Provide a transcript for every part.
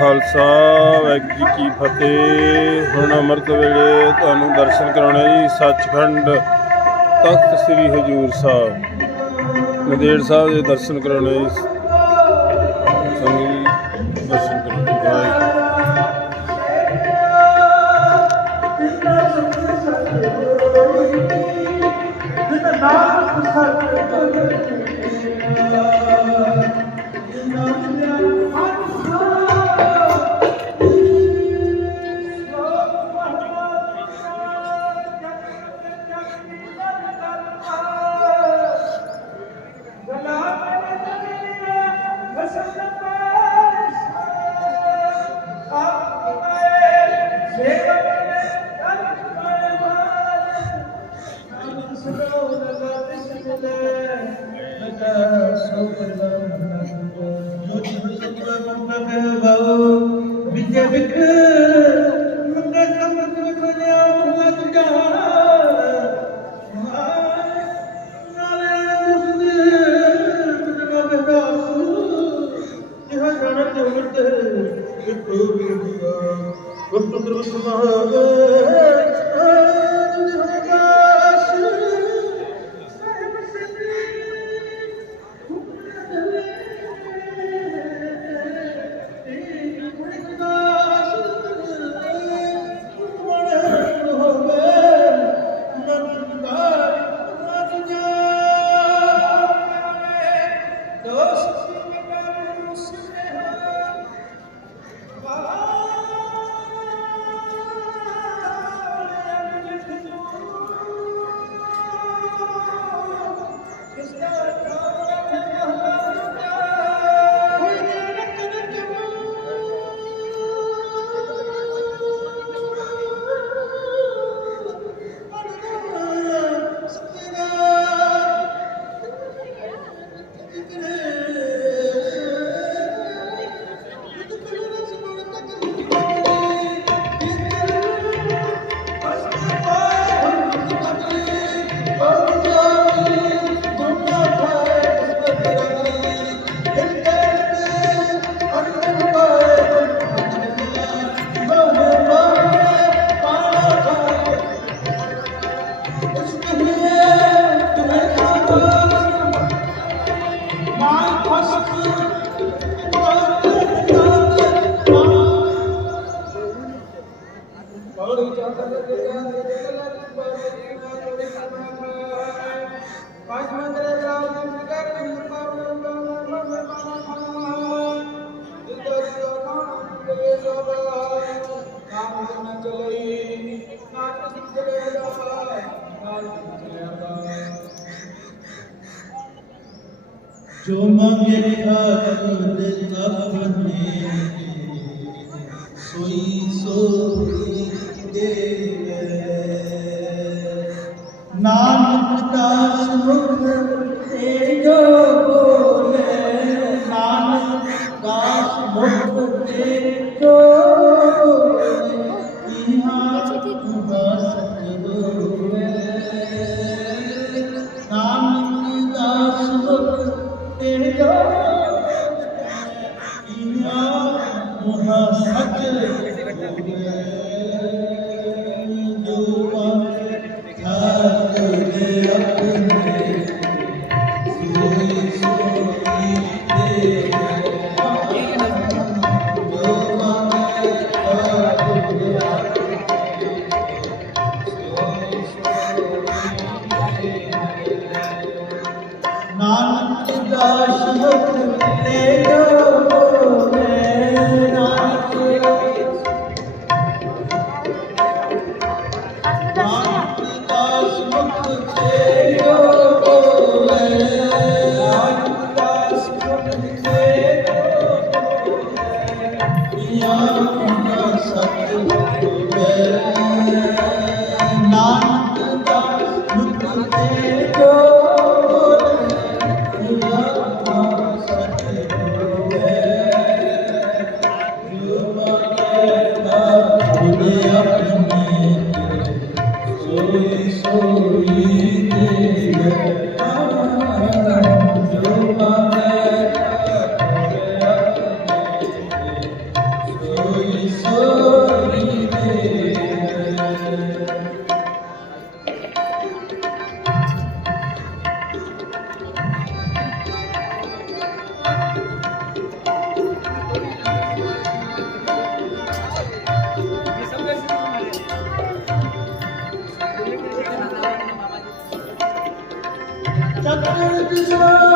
ਖਾਲਸਾ, ਵਾਹਿਗੁਰੂ ਜੀ ਕੀ ਫਤਿਹ। ਹੁਣ ਅੰਮ੍ਰਿਤ ਵੇਲੇ ਤੁਹਾਨੂੰ ਦਰਸ਼ਨ ਕਰਾਉਣੇ ਜੀ, ਸੱਚਖੰਡ ਤਖਤ ਸ੍ਰੀ ਹਜੂਰ ਸਾਹਿਬ। ਨਦੇੜ ਸਾਹਿਬ ਦੇ ਦਰਸ਼ਨ ਕਰਾਉਣੇ ਜੀ। ਸੰਗਤ ਦਰਸ਼ਨ ਕਰਾਉਣੇ ਵਾਹਿਗੁਰੂ। ਵਿਦਿਆ ਜੋ ਮੰਗੇ ਖਾਦ ਆਪਨੇ ਸੋਈ ਸੋਈ ਦੇ ਨਾਨਕ ਦਾਸ ਮੁਖ ਤੇ ਨਾਨਕ ਦਾਸ ਮੁਖ deserve.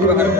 ਜੋ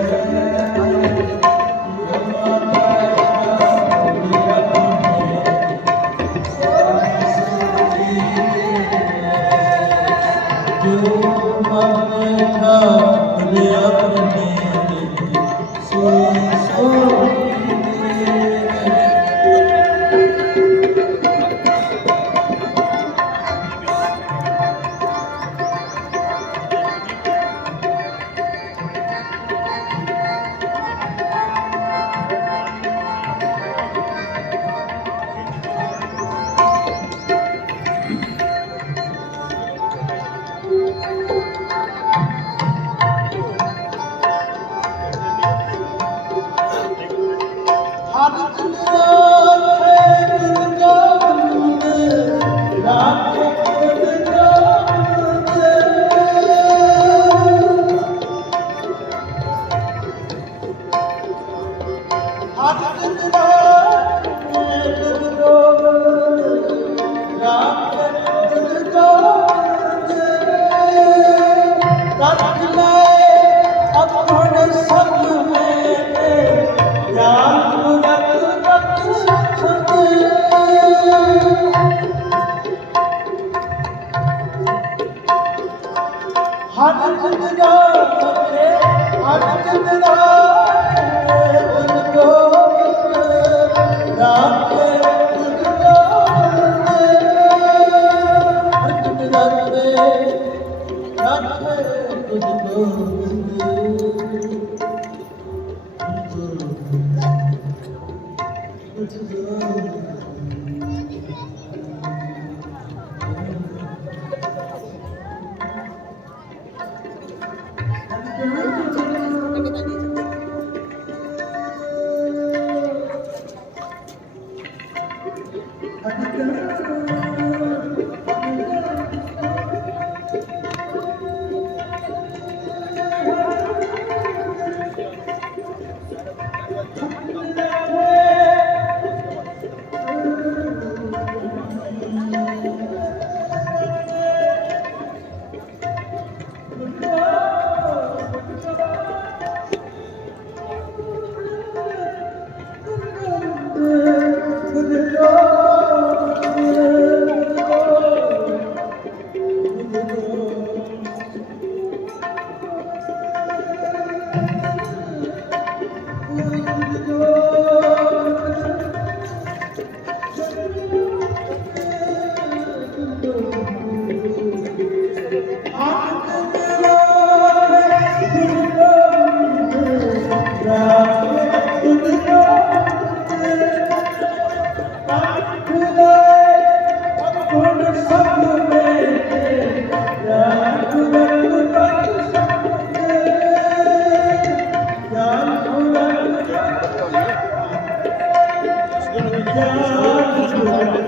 啊。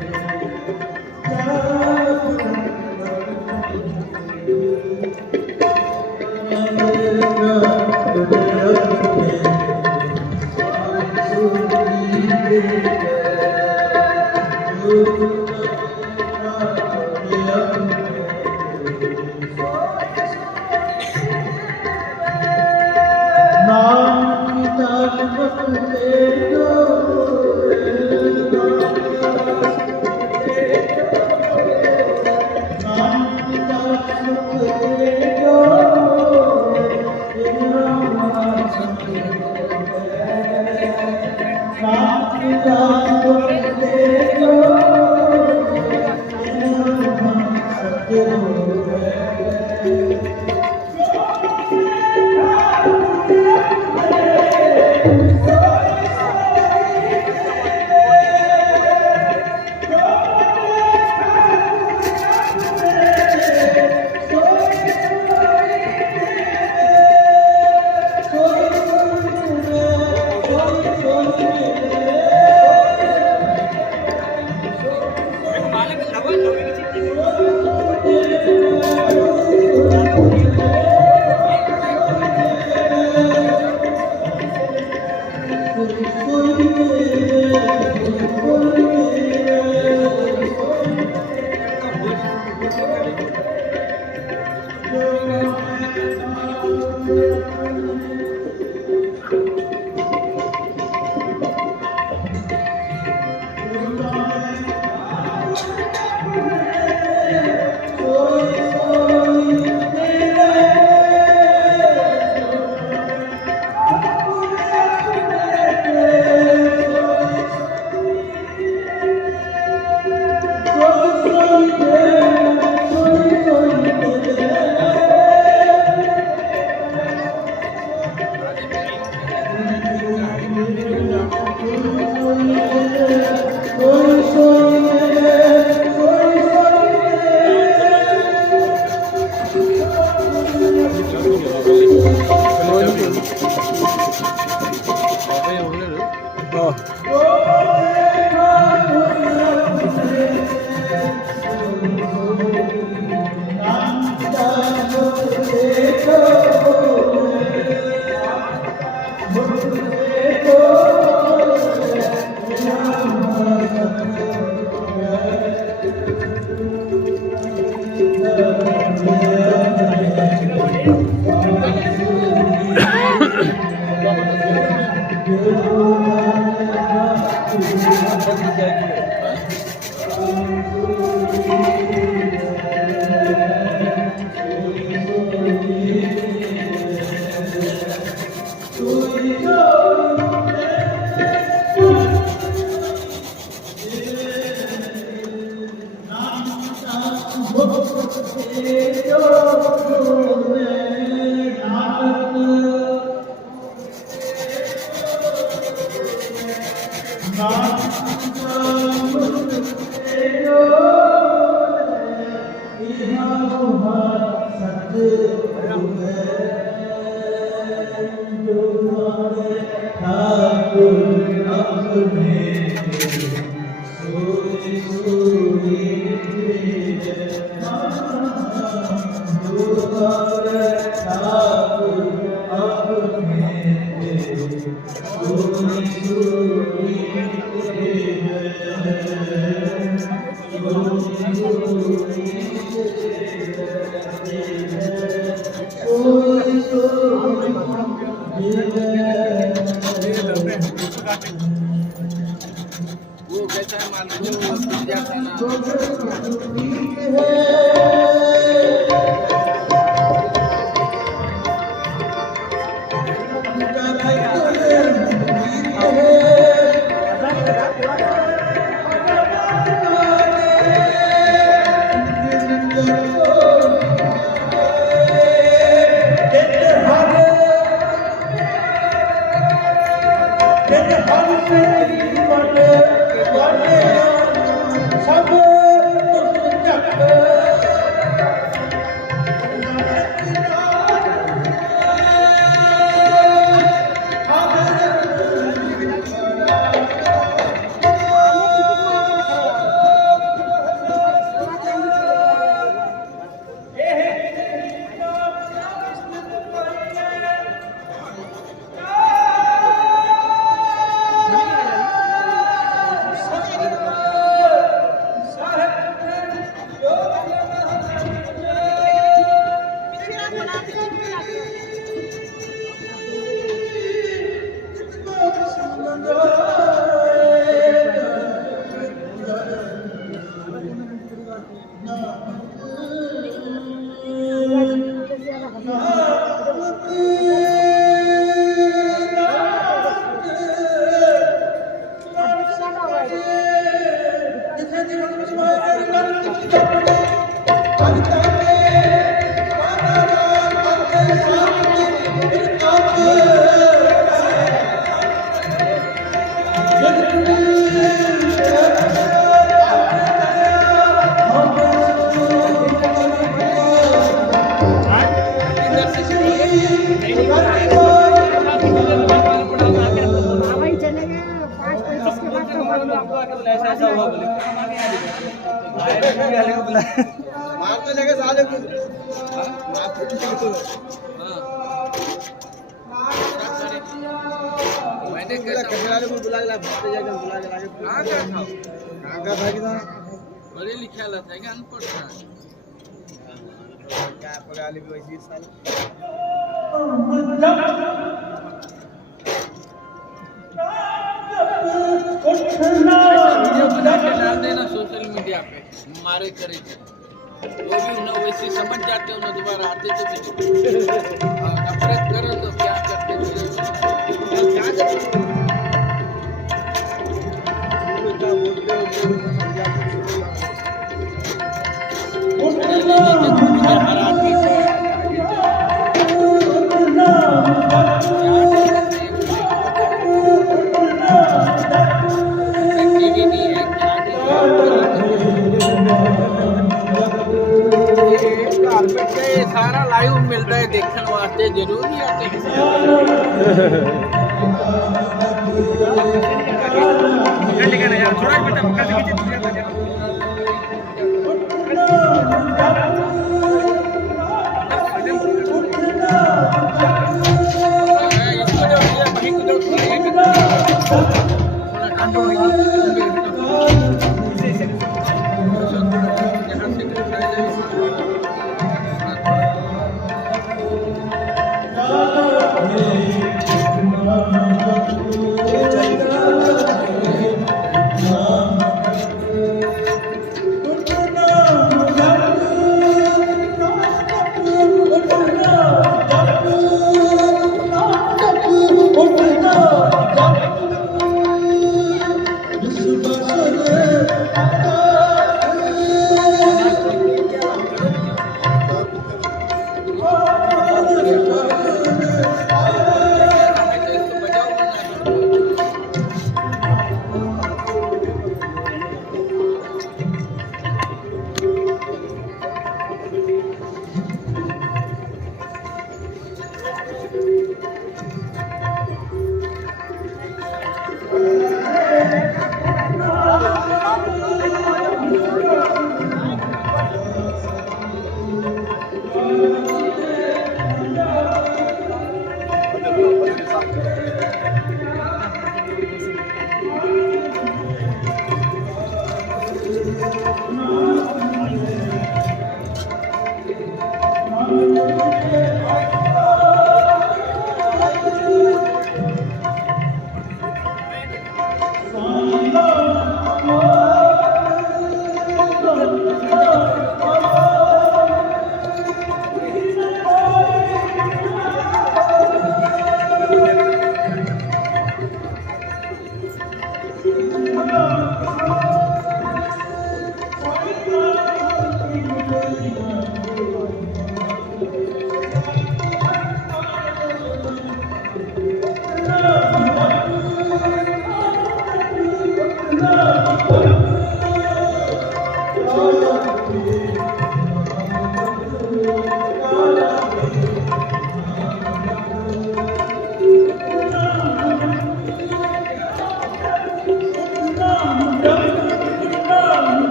所有朋们 वो कैसा है मान लो वो टूट जाता है ਸਭ था? बड़े लिखा था क्या? अनपढ़ था? क्या पगा ली वैसी साल। मारे करे वो भी उन्हें वैसे समझ जाते हो ना दोबारा आते तो भी ਤੇ ਜ਼ਰੂਰੀ ਆ ਤੇ ਯਾਰ ਥੋੜਾ ਬੇਟਾ ਮੁੱਕਾ ਦੇ ਵਿੱਚ ਤੁਸੀਂ ਆ ਜਾ ਥੋੜਾ ਕੰਡ ਹੋਈ 네.